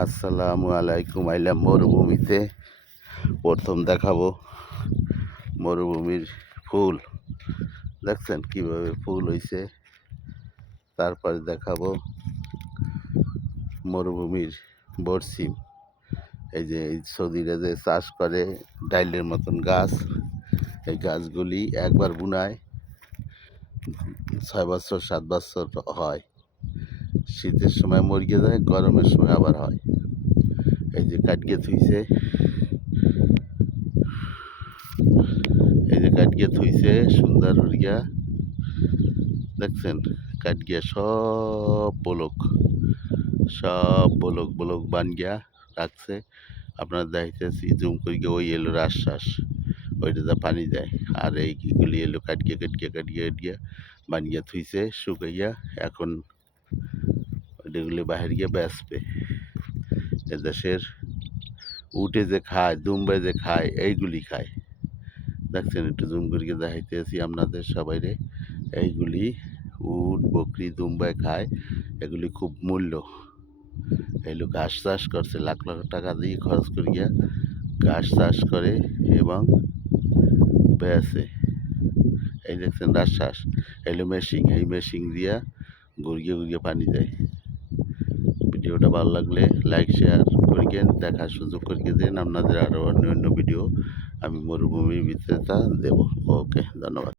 আসসালামু আলাইকুম। আইলাম মরুভূমিতে। প্রথম দেখাবো মরুভূমির ফুল। দেখছেন কিভাবে ফুল হইছে। তারপরে দেখাবো মরুভূমির বরসিম। এই যে এই সৌদিরা যে চাষ করে ডাইলের মতন গাছ, এই গাছগুলি একবার বুনায় 6 বছর 7 বছর হয়। শীতের সময় মরিয়ে যায়, গরমের সময় আবার হয়। এই যে কাটিয়ে থুইছে, সুন্দর হরিয়া। দেখছেন কাটিয়ে সব বলক বানিয়া রাখছে। আপনার দেখাইতেছি জুম করিয়ে, ওই এলো রাজশ্বাস, ওইটাতে পানি দেয়। আর এইগুলি এলো কাটিয়ে বানিয়ে থুইছে শুকাইয়া। এখন ওইগুলি বাহিরিয়া বেচবে। এদেশের উঠে যে খায়, দুম্বাই যে খায়, এইগুলি খায়। দেখছেন একটু জুম করিয়ে দেখাইতেছি আপনাদের সবাইরে। এইগুলি উট বকরি দুম্বাই খায়, এগুলি খুব মূল্য। এই লোক ঘাস চাষ করছে, লাখ লাখ টাকা দিয়ে খরচ করিয়া ঘাস চাষ করে এবং বেচে। এই দেখছেন রাজশ্বাস, এলো মেশিন, এই মেশিন দিয়া ঘুরিয়ে পানি দেয়। ভিডিওটা ভালো লাগলে লাইক শেয়ার করিয়েন, দেখার সুযোগ করিয়ে দেন। আপনাদের আরও অন্য ভিডিও আমি মরুভূমির ভিতরে তা দেবো। ওকে, ধন্যবাদ।